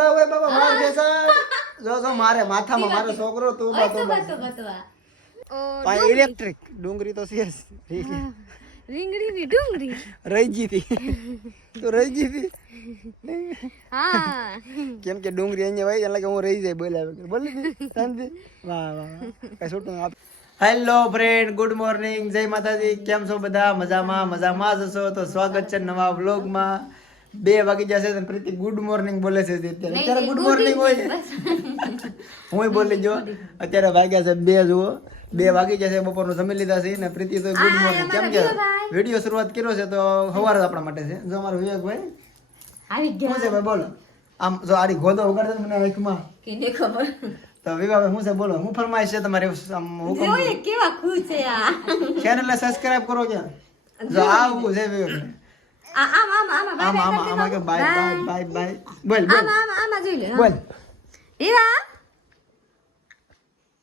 એટલે હોય બાબા માર બેસા જો જો મારે માથામાં મારો છોકરો તું બા તો બતો બતવા બા ઇલેક્ટ્રિક ડુંગરી તો છે. રીંગણી ની ડુંગળી. રહી ગઈ હતી. તો રહી ગઈ હતી. હા. કેમ કે ડુંગળી અહીંયા હોય એટલે કે હું રહી જાય બોલ્યા વગર. બોલી દી શાંતિ. વાહ વાહ વાહ. કઈ છૂટું આપ. હેલો ફ્રેન્ડ ગુડ મોર્નિંગ જય માતાજી. કેમ છો બધા? મજામાં? મજામાં જ છો તો સ્વાગત છે નવા વ્લોગમાં. બે વાગી જશે તો પ્રીતિ ગુડ મોર્નિંગ બોલે છે અત્યારે. અત્યારે ગુડ મોર્નિંગ હોય હું બોલી જો અત્યારે વાગ્યા છે બે જુઓ. બે વાગી જશે બપોરનું જમી લીધા છે ને પ્રીતિ તો ગુડ મોર્નિંગ કેમ કે વીડિયો શરૂઆત કર્યો છે તો સવાર જ આપણા માટે છે. જો અમારો વિવેકભાઈ. આવી ગયા. છે ભાઈ બોલો. આમ જો આરી ગોદો વગાડે મને આંખમાં. કેને ખબર? તો વિવાહ શું છે બોલો. હું ફરમાઈશ છે તમારે આમ હુકમ કેવા ખુશ છે આ. ચેનલ સબસ્ક્રાઇબ કરો કે જો આવું છે વિવેક આ આમ આમ આમ આમ આમ આમ કે બાય. Bye bye bye. બોલ બોલ. આમ આમ આમ જોઈ લે બોલ. એવા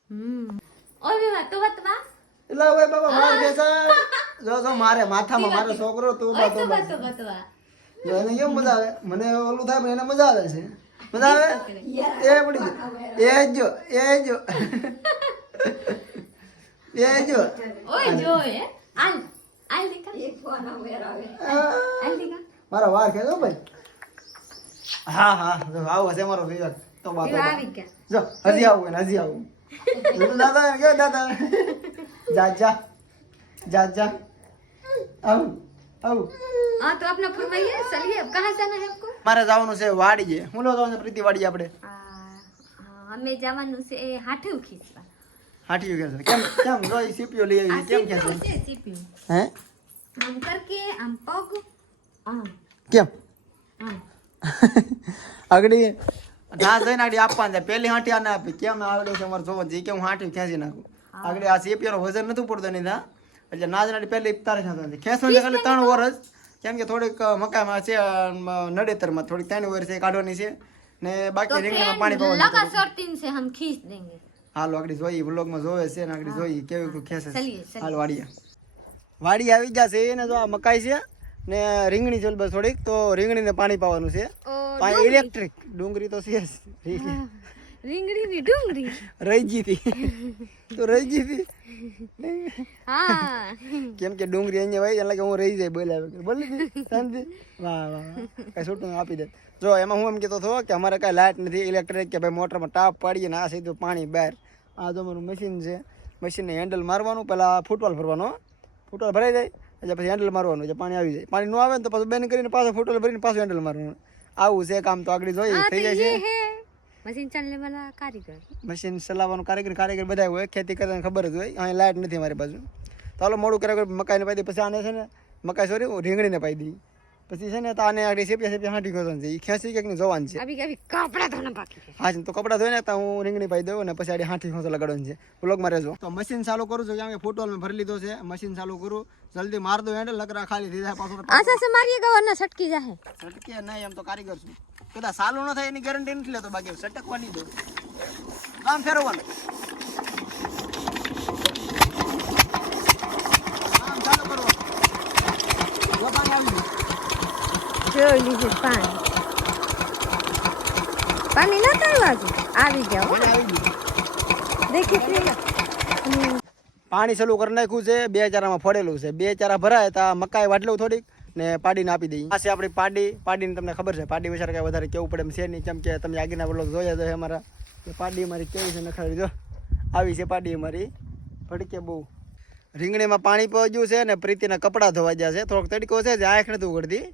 હમ. ઓય વિવા તો બતવા એટલે ઓય બાબા માર બેસા જો જો મારે માથામાં મારો છોકરો તું બા તો બા. બતો બતવા જો એને કેમ મજા આવે? મને ઓલું થાય પણ એને મજા આવે છે. મજા આવે? એ પડી એ જો એ જો. એ જો. ઓય જોય આલ આલ દેખા એક ફોન આવે. દેખા મારો વાર છે ભાઈ. હા હા આવો છે મારો વિવેક. તો બાપા જો હજી આવું ને હજી આવું. દાદા કે દાદા જા જા જા જા. હા તો આપના ફરમાઈએ ચલીએ. કહા જાના હે આપકો? મારે જવાનું છે વાડીએ. હું લો જવાનું છે પ્રીતિ વાડી આપણે? અમે જવાનું છે એ હાઠું ખીચવા હાઠિયું ખેંચવા કેમ કેમ? રોય સીપીઓ લઈ આવી કેમ ખેંચવા હે? આમ કરકે આમ પગ કેમ? આગળી. ના જઈને આગળ આપવાનું છે પેલી હાંટી આને આપી. કેમ આવડે છે અમારે જોવો જઈ કેમ હાંટી ખેંચી નાખું? આગળ આ સેપિયાનો વજન નતું પડતો નહીં થા એટલે ના જઈને પહેલી તારે થતો છે ખેંચવાનું ખાલી ત્રણ વર્ષ કેમ કે થોડીક મકાઈમાં છે નડેતરમાં થોડીક ત્રણ વર્ષ છે કાઢવાની છે. ને બાકી રીંગણામાં પાણી પાવાનું લગા શોર્ટિંગ છે હમ હાલો આગળ જોઈએ વ્લોગમાં જોવે છે ને આગળ જોઈએ કેવી ખેંચે હાલ વાડીયા વાડી આવી ગયા છે એને જો આ મકાઈ છે ને રીંગણી છે બસ થોડીક તો રીંગણીને પાણી પાવાનું છે. પાણી ઇલેક્ટ્રિક ડુંગળી તો છે રીંગણી. ની ડુંગળી. રહી ગઈ હતી તો રહી ગઈ હતી હા. કેમ કે ડુંગળી અહીંયા હોય એટલે કે હું રહી જાય બોલ્યા બોલી શાંતિ. વાહ વાહ. કઈ છૂટું આપી દે. જો એમાં હું એમ કહેતો હતો કે અમારે કાંઈ લાઇટ નથી ઇલેક્ટ્રિક કે ભાઈ મોટરમાં ટાપ પાડીએ ને આ સીધું પાણી બહાર. આ તો અમારું મશીન છે. મશીનને હેન્ડલ મારવાનું પહેલાં ફૂટવાલ ભરવાનો ફૂટવાલ ભરાઈ જાય. એટલે પછી હેન્ડલ મારવાનું છે પાણી આવી જાય. પાણી ન આવે ને તો પાછું બેન કરીને પાછો ફોટો ભરીને પાછું હેન્ડલ મારવાનું. આવું છે કામ તો આગળ જોઈએ થઈ જાય છે. મશીન ચલાવવાના કારીગર. મશીન ચલાવવાનો કારીગર કારીગર બધાય હોય ખેતી કરવાની ખબર જ હોય. અહીં લાઇટ નથી મારી બાજુ. તો હાલો મોડું કરે મકાઈને પાઈ દે. પછી આને છે ને મકાઈ સોરી રીંગણીને પાઈ દઈએ પછી છે ને તો આને આગળ સેપિયા સેપિયા હાંટી ગયો છે એ ખેંચી કંઈક જવાનું છે. આવી આવી કપડા ધોને બાકી હા તો કપડા ધોઈને તો હું રીંગણી પાઈ દઉં ને પછી આડી હાંઠી ખોસો લગાડવાનું છે બ્લોગમાં રહેજો. તો મશીન ચાલુ કરું છું કે કે ફોટો મેં ભરી લીધો છે. મશીન ચાલુ કરું. જલ્દી માર દો હેન્ડલ લકરા ખાલી થઈ જાય પાછો આશા સે મારીએ ગવર ને સટકી જાહે. સટકે નહીં એમ તો કારીગર છું. કદા ચાલુ ન થાય એની ગેરંટી નથી લેતો બાકી સટકવા નહીં દો કામ ફેરવવાનું. જોઈ લીધું પાણી. પાણી આવી ગયા. દેખી કરી નાખ્યું છે બે ચારામાં ફળેલું છે. બે ચારા ભરાય તો મકાઈ વાટલું થોડીક ને પાડીને આપી દઈએ. આ છે આપણી પાડી. પાડીને તમને ખબર છે પાડી વિશે કાંઈ વધારે કેવું પડે એમ છે નહીં. કેમ કે તમે આગળના બ્લોગ જોયા છે અમારા. કે પાડી અમારી કેવી છે નખાવી જો આવી છે પાડી અમારી. ફટકે બહુ. રીંગણીમાં પાણી પહોંચ્યું છે ને પ્રીતિના કપડાં ધોવા ગયા છે. થોડોક તડકો છે જે આંખ નથી ઉગડતી.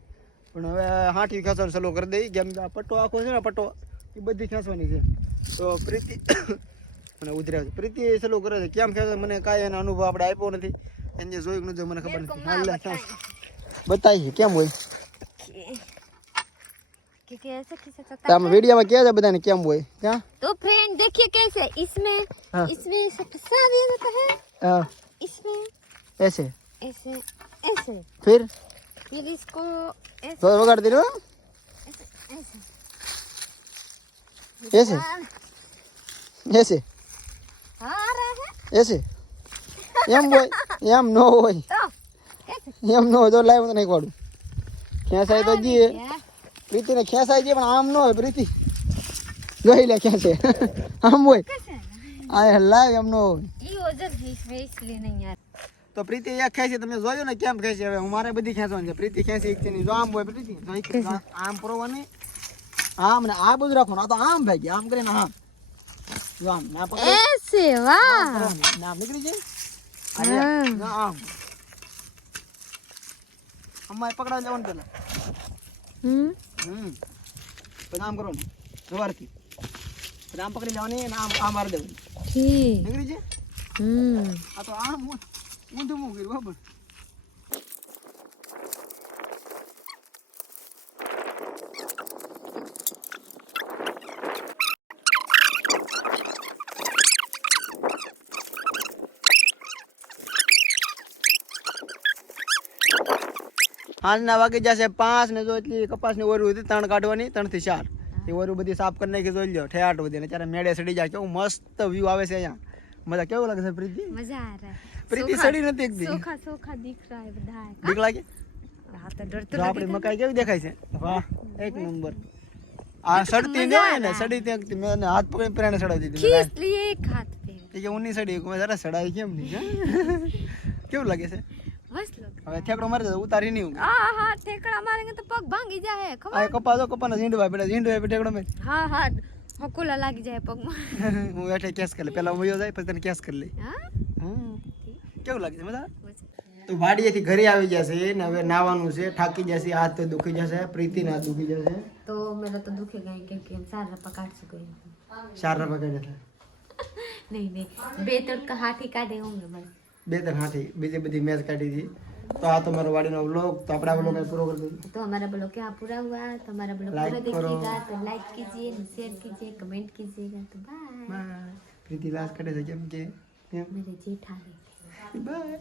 પણ હવે હાંઠી ખેંચવાનું ચાલુ કરી દઈ કેમ કે આ પટ્ટો આખો છે ને પટ્ટો એ બધી ખેંચવાની છે તો પ્રીતિ મને ઉધર્યા છે પ્રીતિ ચાલુ કરે છે કેમ ખેંચે મને કાંઈ એનો અનુભવ આપણે આપ્યો નથી એને જોયું નથી મને ખબર નથી હાલ લે, ખેંચ. બતાવીએ કેમ હોય कि कैसे खिंचा તો આમાં વિડીયોમાં કહે છે બધાને કેમ હોય ક્યાં तो फ्रेंड देखिए कैसे इसमें हाँ। इसमें से फंसा दिया जाता है હા इसमें એસે ऐसे ऐसे ફિર फिर इसको ऐसे તો વગાડતી રહ્યો ऐसे એસે એસે हाँ आ रहा है એસે એમ હોય એમ ન હોય तो कैसे એમ ન હોય તો લાઈવ તો નહીં પાડું ખેંચાય તો જઈએ क्या? પ્રીતિને ખેંચાય છે પણ આમ ન હોય પ્રીતિ જોઈ લે ક્યાં છે આમ હોય આ લાવ એમનો હોય તો પ્રીતિ એક ખેંચી તમે જોયું ને કેમ ખેંચી હવે મારે બધી ખેંચવાની છે. પ્રીતિ ખેંચી એક છે જો આમ હોય પ્રીતિ. છે. આમ પુરવાની. આમ ને આ બધું રાખવાનું. આ તો આમ ભાઈ આમ કરીને આમ. જો ના પકડો. નીકળી જાય. આમ. અમારે પકડાવી લેવાનું પેલા. હમ. હમ. પછી આમ કરવાનું. સવારથી. પછી આમ પકડી લેવાની આમ આમ મારી દેવાની. નીકળી જાય? હમ. આ તો આમ ઊંધું મૂકી બરાબર હાલના વાગી જશે પાંચ ને જો એટલી કપાસની ઓરું હતી ત્રણ કાઢવાની ત્રણથી ચાર એ ઓરું બધી સાફ કરી નાખી જોઈ લો ઠેઠ બધી અને ત્યારે મેળે સડી જાય કેવું મસ્ત વ્યૂ આવે છે અહીંયા મજા કેવું લાગે છે પ્રીતિ મજા આ રહા પ્રીતિ સડી નથી એક દી સોખા સોખા દીખ રહા હે બધા દીખ લાગે હા તો ડરતો નથી આપણી મકાઈ કેવી દેખાય છે વાહ એક નંબર આ સડતી ન હોય ને સડી ત્યાં મેં હાથ પકડી પ્રાણે સડાવી દીધી ખીસ લીએ એક હાથ પે કે ઉની સડી એક મેં જરા સડાઈ કેમ નહીં કેવું લાગે છે હવે ઠેકડો મારી દે ઉતારી નહીં હા હા ઠેકડા મારેંગે તો પગ ભાંગી જાય ખબર આ કપા જો કપાના ઝીંડવા પેલા ઝીંડવા પે ઠેકડો મે હા હા હકોલા લાગી જાય પગમાં હું એઠે કેસ કરી પેલા હું જાય પછી તને કેસ કરી લઈ હા હમ કેવું લાગે છે બધા તો વાડીએથી ઘરે આવી જશે ને હવે નાવાનું છે થાકી જશે હાથ તો દુખી જશે પ્રીતિ હાથ દુખી જશે તો મેરા તો દુખે ગઈ કે કે સાર રપા કાઢશું કોઈ સાર રપા કાઢે નહીં નહીં બે ત્રણ હાથી કાઢે હોંગે બસ બે ત્રણ હાથી બીજી બધી મેચ કાઢી હતી तो हाँ तुम्हारा वाड़ी नव लोग तो अपना ब्लॉग पूरा कर दीजिए तो हमारा ब्लॉग यहाँ पूरा हुआ तो हमारा ब्लॉग पूरा देखिएगा तो लाइक कीजिए शेयर कीजिए कमेंट कीजिएगा तो बाय प्रीति लास्ट कटे से जम के मेरे जेठा है બાય